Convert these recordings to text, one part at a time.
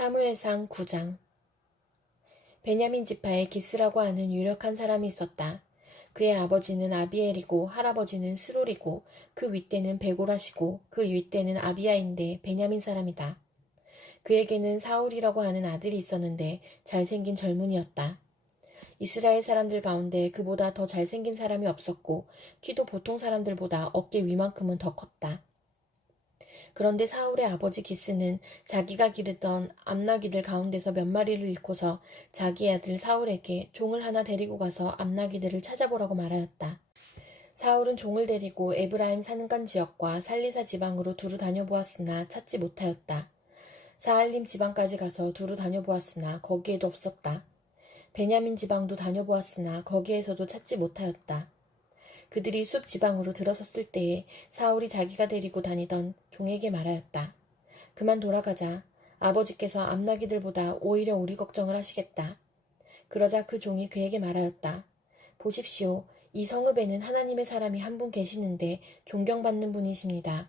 사무엘상 9장. 베냐민 지파에 기스라고 하는 유력한 사람이 있었다. 그의 아버지는 아비엘이고 할아버지는 스롤이고 그 윗대는 베고라시고 그 윗대는 아비야인데 베냐민 사람이다. 그에게는 사울이라고 하는 아들이 있었는데 잘생긴 젊은이였다. 이스라엘 사람들 가운데 그보다 더 잘생긴 사람이 없었고 키도 보통 사람들보다 어깨 위만큼은 더 컸다. 그런데 사울의 아버지 기스는 자기가 기르던 암나귀들 가운데서 몇 마리를 잃고서 자기 아들 사울에게 종을 하나 데리고 가서 암나귀들을 찾아보라고 말하였다. 사울은 종을 데리고 에브라임 사는간 지역과 살리사 지방으로 두루 다녀보았으나 찾지 못하였다. 사알림 지방까지 가서 두루 다녀보았으나 거기에도 없었다. 베냐민 지방도 다녀보았으나 거기에서도 찾지 못하였다. 그들이 숲 지방으로 들어섰을 때에 사울이 자기가 데리고 다니던 종에게 말하였다. 그만 돌아가자. 아버지께서 암나귀들보다 오히려 우리 걱정을 하시겠다. 그러자 그 종이 그에게 말하였다. 보십시오. 이 성읍에는 하나님의 사람이 한 분 계시는데 존경받는 분이십니다.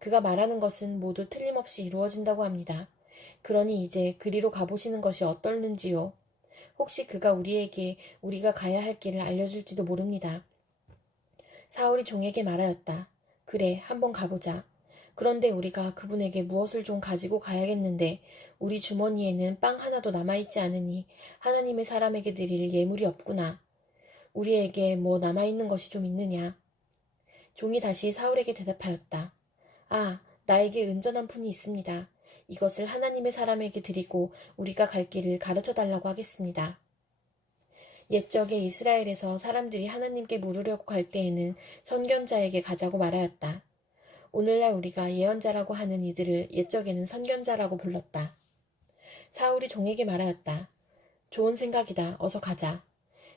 그가 말하는 것은 모두 틀림없이 이루어진다고 합니다. 그러니 이제 그리로 가보시는 것이 어떨는지요. 혹시 그가 우리에게 우리가 가야 할 길을 알려줄지도 모릅니다. 사울이 종에게 말하였다. 그래, 한번 가보자. 그런데 우리가 그분에게 무엇을 좀 가지고 가야겠는데 우리 주머니에는 빵 하나도 남아있지 않으니 하나님의 사람에게 드릴 예물이 없구나. 우리에게 뭐 남아있는 것이 좀 있느냐. 종이 다시 사울에게 대답하였다. 아, 나에게 은전한 푼이 있습니다. 이것을 하나님의 사람에게 드리고 우리가 갈 길을 가르쳐달라고 하겠습니다. 옛적에 이스라엘에서 사람들이 하나님께 물으려고 갈 때에는 선견자에게 가자고 말하였다. 오늘날 우리가 예언자라고 하는 이들을 옛적에는 선견자라고 불렀다. 사울이 종에게 말하였다. 좋은 생각이다. 어서 가자.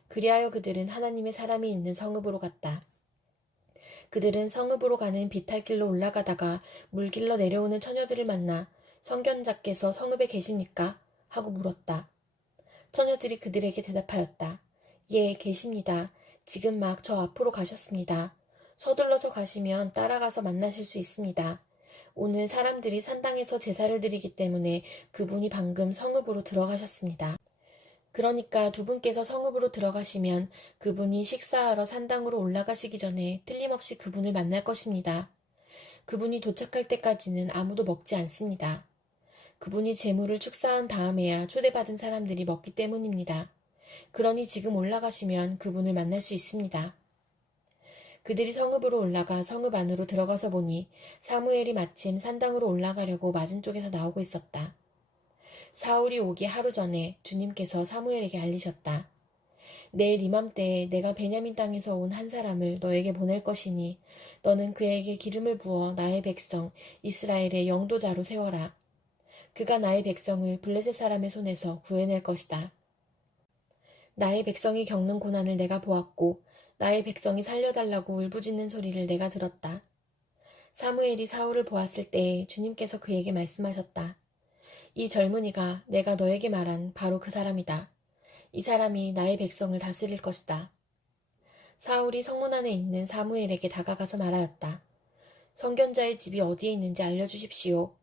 그리하여 그들은 하나님의 사람이 있는 성읍으로 갔다. 그들은 성읍으로 가는 비탈길로 올라가다가 물길로 내려오는 처녀들을 만나 선견자께서 성읍에 계십니까? 하고 물었다. 처녀들이 그들에게 대답하였다. 예, 계십니다. 지금 막 저 앞으로 가셨습니다. 서둘러서 가시면 따라가서 만나실 수 있습니다. 오늘 사람들이 산당에서 제사를 드리기 때문에 그분이 방금 성읍으로 들어가셨습니다. 그러니까 두 분께서 성읍으로 들어가시면 그분이 식사하러 산당으로 올라가시기 전에 틀림없이 그분을 만날 것입니다. 그분이 도착할 때까지는 아무도 먹지 않습니다. 그분이 제물을 축사한 다음에야 초대받은 사람들이 먹기 때문입니다. 그러니 지금 올라가시면 그분을 만날 수 있습니다. 그들이 성읍으로 올라가 성읍 안으로 들어가서 보니 사무엘이 마침 산당으로 올라가려고 맞은 쪽에서 나오고 있었다. 사울이 오기 하루 전에 주님께서 사무엘에게 알리셨다. 내일 이맘때에 내가 베냐민 땅에서 온 한 사람을 너에게 보낼 것이니 너는 그에게 기름을 부어 나의 백성 이스라엘의 영도자로 세워라. 그가 나의 백성을 블레셋 사람의 손에서 구해낼 것이다. 나의 백성이 겪는 고난을 내가 보았고 나의 백성이 살려달라고 울부짖는 소리를 내가 들었다. 사무엘이 사울을 보았을 때에 주님께서 그에게 말씀하셨다. 이 젊은이가 내가 너에게 말한 바로 그 사람이다. 이 사람이 나의 백성을 다스릴 것이다. 사울이 성문 안에 있는 사무엘에게 다가가서 말하였다. 선견자의 집이 어디에 있는지 알려주십시오.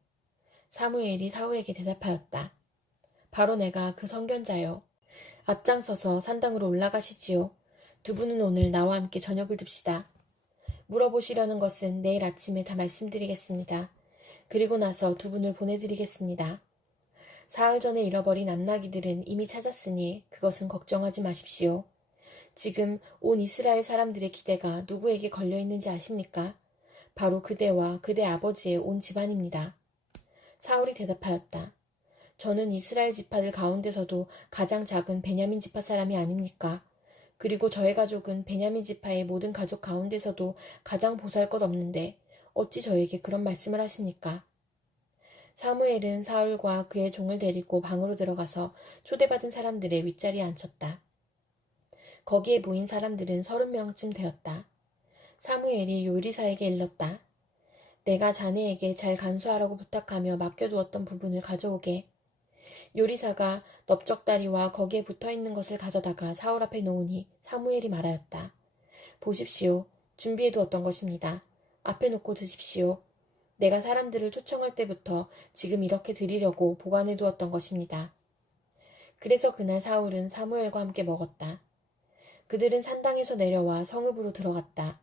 사무엘이 사울에게 대답하였다. 바로 내가 그 선견자요. 앞장서서 산당으로 올라가시지요. 두 분은 오늘 나와 함께 저녁을 듭시다. 물어보시려는 것은 내일 아침에 다 말씀드리겠습니다. 그리고 나서 두 분을 보내드리겠습니다. 사흘 전에 잃어버린 암나귀들은 이미 찾았으니 그것은 걱정하지 마십시오. 지금 온 이스라엘 사람들의 기대가 누구에게 걸려있는지 아십니까? 바로 그대와 그대 아버지의 온 집안입니다. 사울이 대답하였다. 저는 이스라엘 지파들 가운데서도 가장 작은 베냐민 지파 사람이 아닙니까? 그리고 저의 가족은 베냐민 지파의 모든 가족 가운데서도 가장 보잘것없는데 어찌 저에게 그런 말씀을 하십니까? 사무엘은 사울과 그의 종을 데리고 방으로 들어가서 초대받은 사람들의 윗자리에 앉혔다. 거기에 모인 사람들은 30명쯤 되었다. 사무엘이 요리사에게 일렀다. 내가 자네에게 잘 간수하라고 부탁하며 맡겨두었던 부분을 가져오게. 요리사가 넓적다리와 거기에 붙어있는 것을 가져다가 사울 앞에 놓으니 사무엘이 말하였다. 보십시오. 준비해두었던 것입니다. 앞에 놓고 드십시오. 내가 사람들을 초청할 때부터 지금 이렇게 드리려고 보관해 두었던 것입니다. 그래서 그날 사울은 사무엘과 함께 먹었다. 그들은 산당에서 내려와 성읍으로 들어갔다.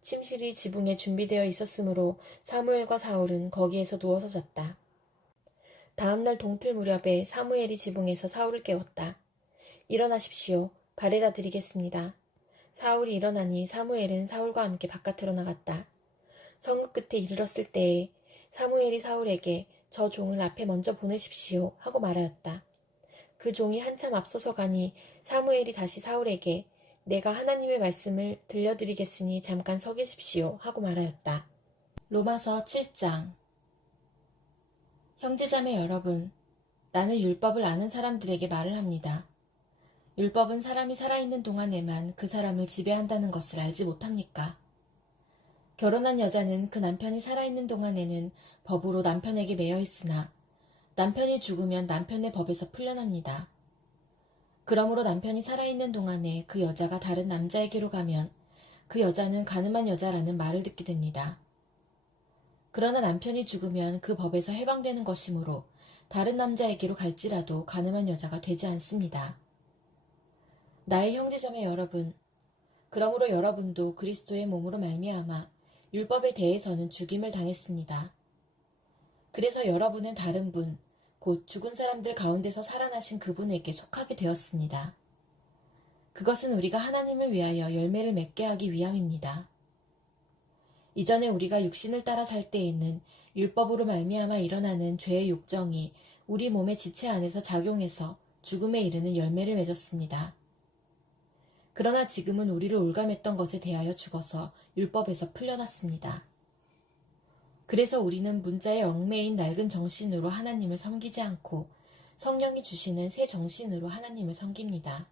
침실이 지붕에 준비되어 있었으므로 사무엘과 사울은 거기에서 누워서 잤다. 다음날 동틀 무렵에 사무엘이 지붕에서 사울을 깨웠다. 일어나십시오. 발에다 드리겠습니다. 사울이 일어나니 사무엘은 사울과 함께 바깥으로 나갔다. 성읍 끝에 이르렀을 때에 사무엘이 사울에게 저 종을 앞에 먼저 보내십시오 하고 말하였다. 그 종이 한참 앞서서 가니 사무엘이 다시 사울에게 내가 하나님의 말씀을 들려드리겠으니 잠깐 서 계십시오 하고 말하였다. 로마서 7장. 형제자매 여러분, 나는 율법을 아는 사람들에게 말을 합니다. 율법은 사람이 살아있는 동안에만 그 사람을 지배한다는 것을 알지 못합니까? 결혼한 여자는 그 남편이 살아있는 동안에는 법으로 남편에게 매여 있으나 남편이 죽으면 남편의 법에서 풀려납니다. 그러므로 남편이 살아있는 동안에 그 여자가 다른 남자에게로 가면 그 여자는 가늠한 여자라는 말을 듣게 됩니다. 그러나 남편이 죽으면 그 법에서 해방되는 것이므로 다른 남자에게로 갈지라도 가늠한 여자가 되지 않습니다. 나의 형제자매 여러분, 그러므로 여러분도 그리스도의 몸으로 말미암아 율법에 대해서는 죽임을 당했습니다. 그래서 여러분은 다른 분, 곧 죽은 사람들 가운데서 살아나신 그분에게 속하게 되었습니다. 그것은 우리가 하나님을 위하여 열매를 맺게 하기 위함입니다. 이전에 우리가 육신을 따라 살 때에는 율법으로 말미암아 일어나는 죄의 욕정이 우리 몸의 지체 안에서 작용해서 죽음에 이르는 열매를 맺었습니다. 그러나 지금은 우리를 올감했던 것에 대하여 죽어서 율법에서 풀려났습니다. 그래서 우리는 문자에 얽매인 낡은 정신으로 하나님을 섬기지 않고 성령이 주시는 새 정신으로 하나님을 섬깁니다.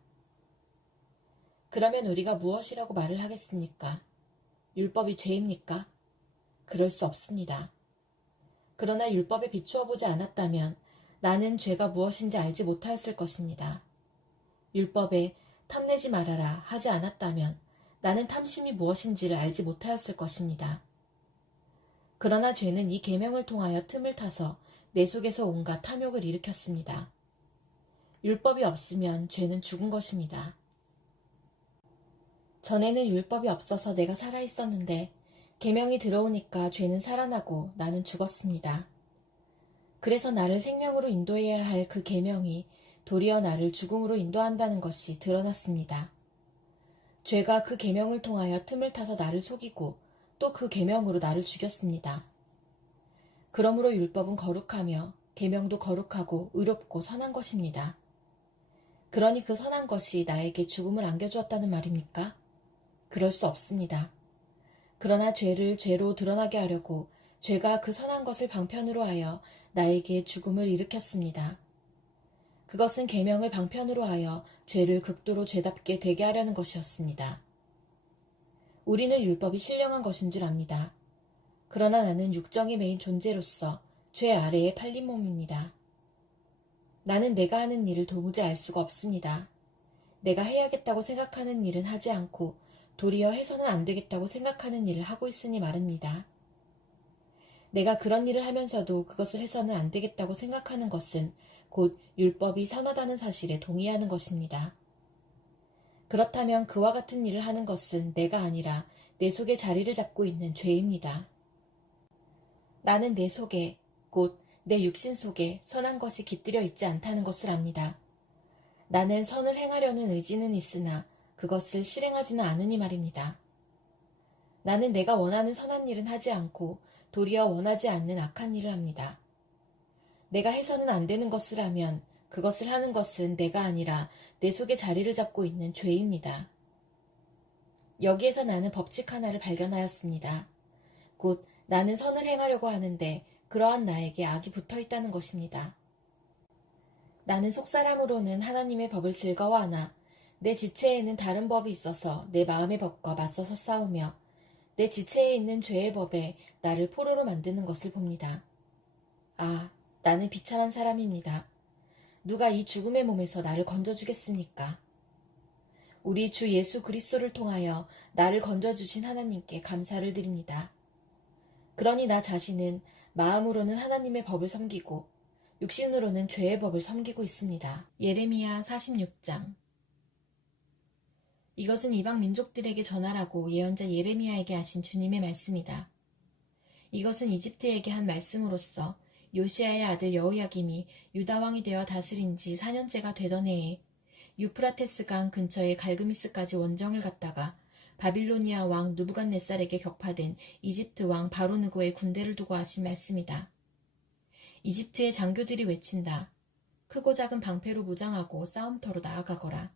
그러면 우리가 무엇이라고 말을 하겠습니까? 율법이 죄입니까? 그럴 수 없습니다. 그러나 율법에 비추어 보지 않았다면 나는 죄가 무엇인지 알지 못하였을 것입니다. 율법에 탐내지 말아라 하지 않았다면 나는 탐심이 무엇인지를 알지 못하였을 것입니다. 그러나 죄는 이 계명을 통하여 틈을 타서 내 속에서 온갖 탐욕을 일으켰습니다. 율법이 없으면 죄는 죽은 것입니다. 전에는 율법이 없어서 내가 살아있었는데 계명이 들어오니까 죄는 살아나고 나는 죽었습니다. 그래서 나를 생명으로 인도해야 할 그 계명이 도리어 나를 죽음으로 인도한다는 것이 드러났습니다. 죄가 그 계명을 통하여 틈을 타서 나를 속이고 또 그 계명으로 나를 죽였습니다. 그러므로 율법은 거룩하며 계명도 거룩하고 의롭고 선한 것입니다. 그러니 그 선한 것이 나에게 죽음을 안겨주었다는 말입니까? 그럴 수 없습니다. 그러나 죄를 죄로 드러나게 하려고 죄가 그 선한 것을 방편으로 하여 나에게 죽음을 일으켰습니다. 그것은 계명을 방편으로 하여 죄를 극도로 죄답게 되게 하려는 것이었습니다. 우리는 율법이 신령한 것인 줄 압니다. 그러나 나는 육정에 매인 존재로서 죄 아래에 팔린 몸입니다. 나는 내가 하는 일을 도무지 알 수가 없습니다. 내가 해야겠다고 생각하는 일은 하지 않고 도리어 해서는 안 되겠다고 생각하는 일을 하고 있으니 말입니다. 내가 그런 일을 하면서도 그것을 해서는 안 되겠다고 생각하는 것은 곧 율법이 선하다는 사실에 동의하는 것입니다. 그렇다면 그와 같은 일을 하는 것은 내가 아니라 내 속에 자리를 잡고 있는 죄입니다. 나는 내 속에, 곧 내 육신 속에 선한 것이 깃들여 있지 않다는 것을 압니다. 나는 선을 행하려는 의지는 있으나 그것을 실행하지는 않으니 말입니다. 나는 내가 원하는 선한 일은 하지 않고 도리어 원하지 않는 악한 일을 합니다. 내가 해서는 안 되는 것을 하면 그것을 하는 것은 내가 아니라 내 속에 자리를 잡고 있는 죄입니다. 여기에서 나는 법칙 하나를 발견하였습니다. 곧 나는 선을 행하려고 하는데 그러한 나에게 악이 붙어 있다는 것입니다. 나는 속사람으로는 하나님의 법을 즐거워하나 내 지체에는 다른 법이 있어서 내 마음의 법과 맞서서 싸우며 내 지체에 있는 죄의 법에 나를 포로로 만드는 것을 봅니다. 아, 나는 비참한 사람입니다. 누가 이 죽음의 몸에서 나를 건져주겠습니까? 우리 주 예수 그리스도를 통하여 나를 건져주신 하나님께 감사를 드립니다. 그러니 나 자신은 마음으로는 하나님의 법을 섬기고 육신으로는 죄의 법을 섬기고 있습니다. 예레미야 46장. 이것은 이방 민족들에게 전하라고 예언자 예레미야에게 하신 주님의 말씀이다. 이것은 이집트에게 한 말씀으로써 요시야의 아들 여호야김이 유다 왕이 되어 다스린 지 4년째가 되던 해에 유프라테스 강 근처의 갈그미스까지 원정을 갔다가 바빌로니아 왕 느부갓네살에게 격파된 이집트 왕 바로느고의 군대를 두고 하신 말씀이다. 이집트의 장교들이 외친다. 크고 작은 방패로 무장하고 싸움터로 나아가거라.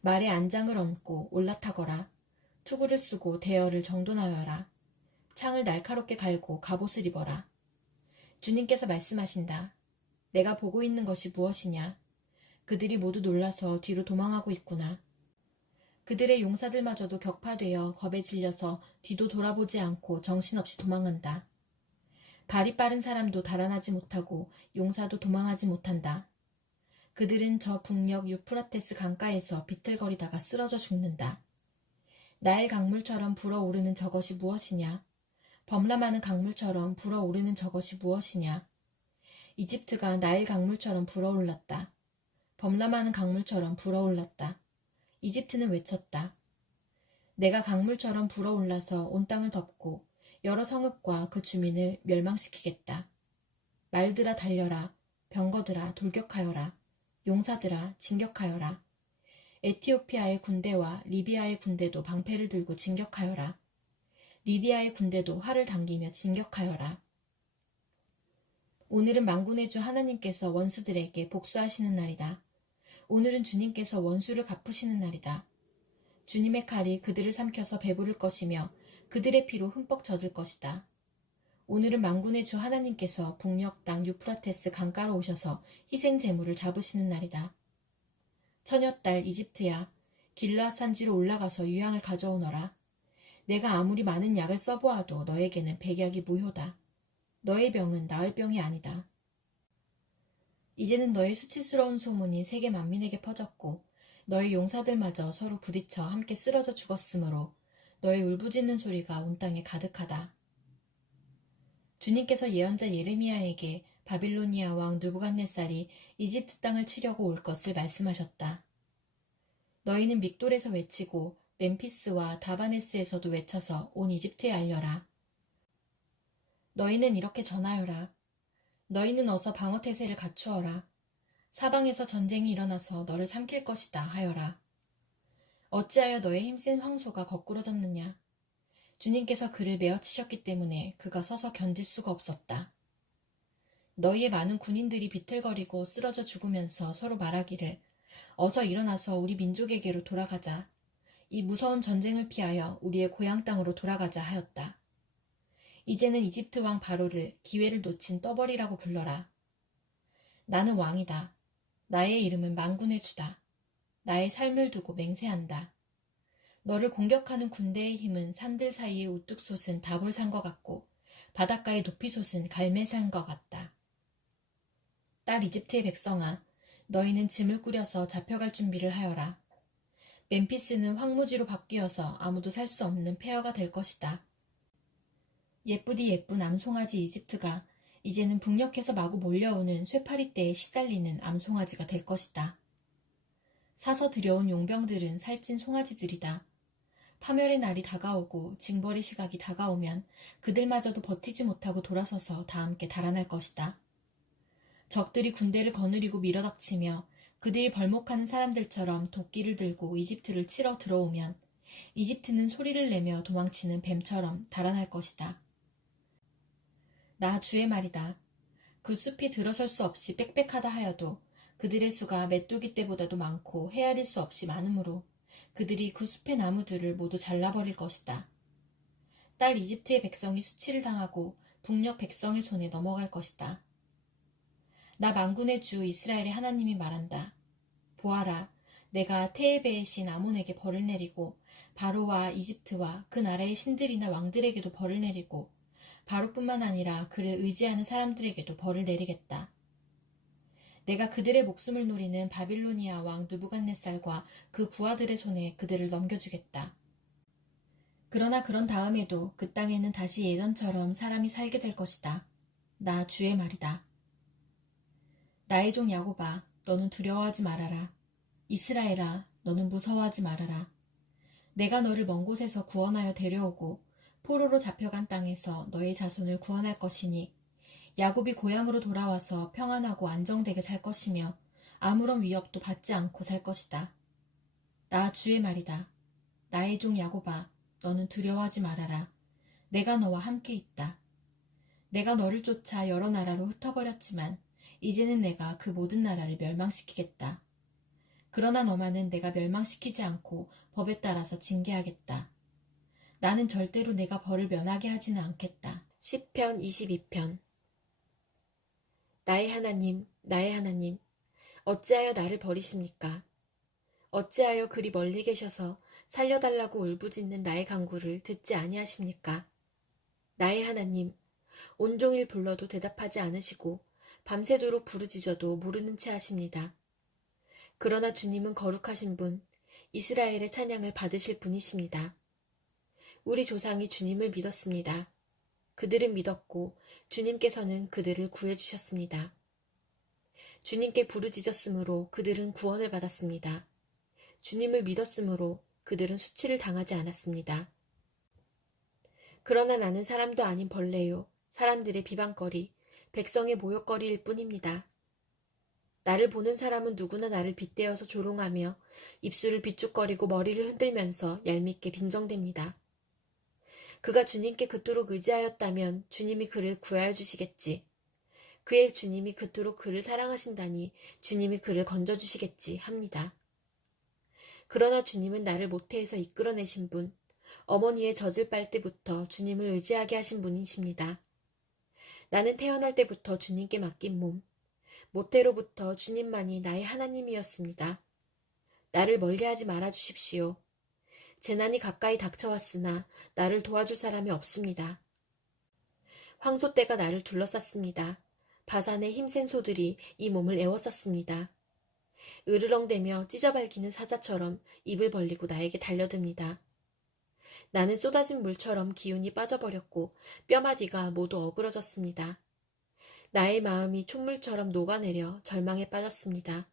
말에 안장을 얹고 올라타거라. 투구를 쓰고 대열을 정돈하여라. 창을 날카롭게 갈고 갑옷을 입어라. 주님께서 말씀하신다. 내가 보고 있는 것이 무엇이냐? 그들이 모두 놀라서 뒤로 도망하고 있구나. 그들의 용사들마저도 격파되어 겁에 질려서 뒤도 돌아보지 않고 정신없이 도망한다. 발이 빠른 사람도 달아나지 못하고 용사도 도망하지 못한다. 그들은 저 북녘 유프라테스 강가에서 비틀거리다가 쓰러져 죽는다. 나일 강물처럼 불어오르는 저것이 무엇이냐? 범람하는 강물처럼 불어오르는 저것이 무엇이냐? 이집트가 나일 강물처럼 불어올랐다. 범람하는 강물처럼 불어올랐다. 이집트는 외쳤다. 내가 강물처럼 불어올라서 온 땅을 덮고 여러 성읍과 그 주민을 멸망시키겠다. 말들아 달려라. 병거들아 돌격하여라. 용사들아 진격하여라. 에티오피아의 군대와 리비아의 군대도 방패를 들고 진격하여라. 리디아의 군대도 활을 당기며 진격하여라. 오늘은 만군의 주 하나님께서 원수들에게 복수하시는 날이다. 오늘은 주님께서 원수를 갚으시는 날이다. 주님의 칼이 그들을 삼켜서 배부를 것이며 그들의 피로 흠뻑 젖을 것이다. 오늘은 만군의 주 하나님께서 북녘 땅 유프라테스 강가로 오셔서 희생 제물을 잡으시는 날이다. 처녀딸 이집트야, 길르앗 산지로 올라가서 유향을 가져오너라. 내가 아무리 많은 약을 써보아도 너에게는 백약이 무효다. 너의 병은 나을 병이 아니다. 이제는 너의 수치스러운 소문이 세계 만민에게 퍼졌고 너의 용사들마저 서로 부딪혀 함께 쓰러져 죽었으므로 너의 울부짖는 소리가 온 땅에 가득하다. 주님께서 예언자 예레미야에게 바빌로니아 왕 느부갓네살이 이집트 땅을 치려고 올 것을 말씀하셨다. 너희는 믹돌에서 외치고 멤피스와 다바네스에서도 외쳐서 온 이집트에 알려라. 너희는 이렇게 전하여라. 너희는 어서 방어태세를 갖추어라. 사방에서 전쟁이 일어나서 너를 삼킬 것이다 하여라. 어찌하여 너의 힘센 황소가 거꾸러졌느냐. 주님께서 그를 메어치셨기 때문에 그가 서서 견딜 수가 없었다. 너희의 많은 군인들이 비틀거리고 쓰러져 죽으면서 서로 말하기를 어서 일어나서 우리 민족에게로 돌아가자. 이 무서운 전쟁을 피하여 우리의 고향 땅으로 돌아가자 하였다. 이제는 이집트 왕 바로를 기회를 놓친 떠벌이라고 불러라. 나는 왕이다. 나의 이름은 만군의 주다. 나의 삶을 두고 맹세한다. 너를 공격하는 군대의 힘은 산들 사이에 우뚝 솟은 다볼산과 같고 바닷가의 높이 솟은 갈매산과 같다. 딸 이집트의 백성아, 너희는 짐을 꾸려서 잡혀갈 준비를 하여라. 멤피스는 황무지로 바뀌어서 아무도 살 수 없는 폐허가 될 것이다. 예쁘디 예쁜 암송아지 이집트가 이제는 북녘에서 마구 몰려오는 쇠파리떼에 시달리는 암송아지가 될 것이다. 사서 들여온 용병들은 살찐 송아지들이다. 파멸의 날이 다가오고 징벌의 시각이 다가오면 그들마저도 버티지 못하고 돌아서서 다 함께 달아날 것이다. 적들이 군대를 거느리고 밀어닥치며 그들이 벌목하는 사람들처럼 도끼를 들고 이집트를 치러 들어오면 이집트는 소리를 내며 도망치는 뱀처럼 달아날 것이다. 나 주의 말이다. 그 숲이 들어설 수 없이 빽빽하다 하여도 그들의 수가 메뚜기 떼보다도 많고 헤아릴 수 없이 많으므로 그들이 그 숲의 나무들을 모두 잘라버릴 것이다. 딸 이집트의 백성이 수치를 당하고 북녘 백성의 손에 넘어갈 것이다. 나 만군의 주 이스라엘의 하나님이 말한다. 보아라, 내가 테에베의 신 아몬에게 벌을 내리고 바로와 이집트와 그 나라의 신들이나 왕들에게도 벌을 내리고 바로뿐만 아니라 그를 의지하는 사람들에게도 벌을 내리겠다. 내가 그들의 목숨을 노리는 바빌로니아 왕 느부갓네살과 그 부하들의 손에 그들을 넘겨주겠다. 그러나 그런 다음에도 그 땅에는 다시 예전처럼 사람이 살게 될 것이다. 나 주의 말이다. 나의 종 야곱아, 너는 두려워하지 말아라. 이스라엘아, 너는 무서워하지 말아라. 내가 너를 먼 곳에서 구원하여 데려오고 포로로 잡혀간 땅에서 너의 자손을 구원할 것이니 야곱이 고향으로 돌아와서 평안하고 안정되게 살 것이며 아무런 위협도 받지 않고 살 것이다. 나 주의 말이다. 나의 종 야곱아, 너는 두려워하지 말아라. 내가 너와 함께 있다. 내가 너를 쫓아 여러 나라로 흩어버렸지만 이제는 내가 그 모든 나라를 멸망시키겠다. 그러나 너만은 내가 멸망시키지 않고 법에 따라서 징계하겠다. 나는 절대로 내가 벌을 면하게 하지는 않겠다. 시편 22편. 나의 하나님, 나의 하나님, 어찌하여 나를 버리십니까? 어찌하여 그리 멀리 계셔서 살려달라고 울부짖는 나의 간구를 듣지 아니하십니까? 나의 하나님, 온종일 불러도 대답하지 않으시고 밤새도록 부르짖어도 모르는 채 하십니다. 그러나 주님은 거룩하신 분, 이스라엘의 찬양을 받으실 분이십니다. 우리 조상이 주님을 믿었습니다. 그들은 믿었고 주님께서는 그들을 구해주셨습니다. 주님께 부르짖었으므로 그들은 구원을 받았습니다. 주님을 믿었으므로 그들은 수치를 당하지 않았습니다. 그러나 나는 사람도 아닌 벌레요, 사람들의 비방거리, 백성의 모욕거리일 뿐입니다. 나를 보는 사람은 누구나 나를 빗대어서 조롱하며 입술을 비죽거리고 머리를 흔들면서 얄밉게 빈정댑니다. 그가 주님께 그토록 의지하였다면 주님이 그를 구하여 주시겠지. 그의 주님이 그토록 그를 사랑하신다니 주님이 그를 건져주시겠지 합니다. 그러나 주님은 나를 모태에서 이끌어내신 분, 어머니의 젖을 빨 때부터 주님을 의지하게 하신 분이십니다. 나는 태어날 때부터 주님께 맡긴 몸, 모태로부터 주님만이 나의 하나님이었습니다. 나를 멀리하지 말아 주십시오. 재난이 가까이 닥쳐왔으나 나를 도와줄 사람이 없습니다. 황소떼가 나를 둘러쌌습니다. 바산의 힘센 소들이 이 몸을 에워쌌습니다. 으르렁대며 찢어발기는 사자처럼 입을 벌리고 나에게 달려듭니다. 나는 쏟아진 물처럼 기운이 빠져버렸고 뼈마디가 모두 어그러졌습니다. 나의 마음이 촛물처럼 녹아내려 절망에 빠졌습니다.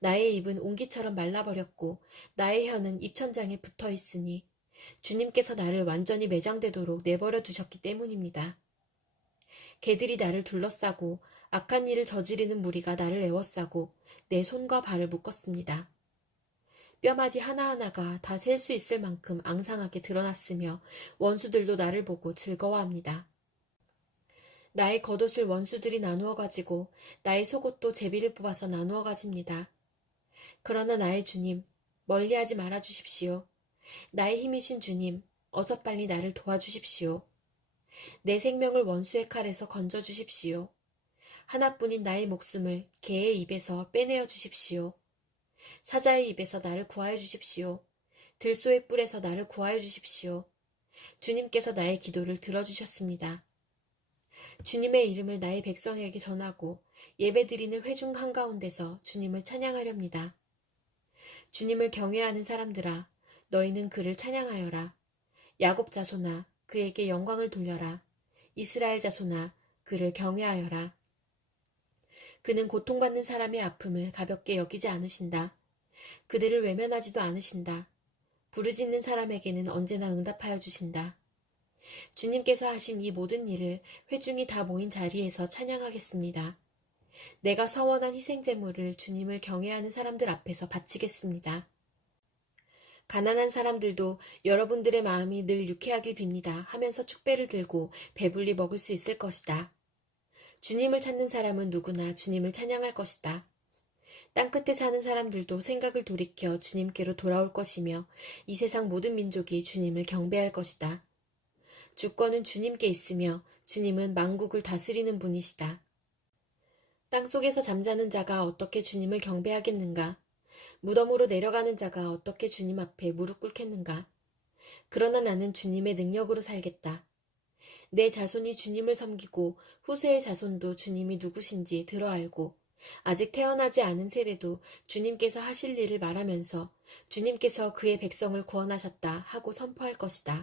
나의 입은 옹기처럼 말라버렸고 나의 혀는 입천장에 붙어 있으니 주님께서 나를 완전히 매장되도록 내버려 두셨기 때문입니다. 개들이 나를 둘러싸고 악한 일을 저지르는 무리가 나를 에워싸고 내 손과 발을 묶었습니다. 뼈마디 하나하나가 다 셀 수 있을 만큼 앙상하게 드러났으며 원수들도 나를 보고 즐거워합니다. 나의 겉옷을 원수들이 나누어 가지고 나의 속옷도 제비를 뽑아서 나누어 가집니다. 그러나 나의 주님, 멀리하지 말아 주십시오. 나의 힘이신 주님, 어서 빨리 나를 도와주십시오. 내 생명을 원수의 칼에서 건져 주십시오. 하나뿐인 나의 목숨을 개의 입에서 빼내어 주십시오. 사자의 입에서 나를 구하여 주십시오. 들소의 뿔에서 나를 구하여 주십시오. 주님께서 나의 기도를 들어주셨습니다. 주님의 이름을 나의 백성에게 전하고 예배드리는 회중 한가운데서 주님을 찬양하렵니다. 주님을 경외하는 사람들아, 너희는 그를 찬양하여라. 야곱 자손아, 그에게 영광을 돌려라. 이스라엘 자손아, 그를 경외하여라. 그는 고통받는 사람의 아픔을 가볍게 여기지 않으신다. 그들을 외면하지도 않으신다. 부르짖는 사람에게는 언제나 응답하여 주신다. 주님께서 하신 이 모든 일을 회중이 다 모인 자리에서 찬양하겠습니다. 내가 서원한 희생제물을 주님을 경외하는 사람들 앞에서 바치겠습니다. 가난한 사람들도 여러분들의 마음이 늘 유쾌하길 빕니다 하면서 축배를 들고 배불리 먹을 수 있을 것이다. 주님을 찾는 사람은 누구나 주님을 찬양할 것이다. 땅끝에 사는 사람들도 생각을 돌이켜 주님께로 돌아올 것이며 이 세상 모든 민족이 주님을 경배할 것이다. 주권은 주님께 있으며 주님은 만국을 다스리는 분이시다. 땅속에서 잠자는 자가 어떻게 주님을 경배하겠는가? 무덤으로 내려가는 자가 어떻게 주님 앞에 무릎 꿇겠는가? 그러나 나는 주님의 능력으로 살겠다. 내 자손이 주님을 섬기고 후세의 자손도 주님이 누구신지 들어 알고 아직 태어나지 않은 세대도 주님께서 하실 일을 말하면서 주님께서 그의 백성을 구원하셨다 하고 선포할 것이다.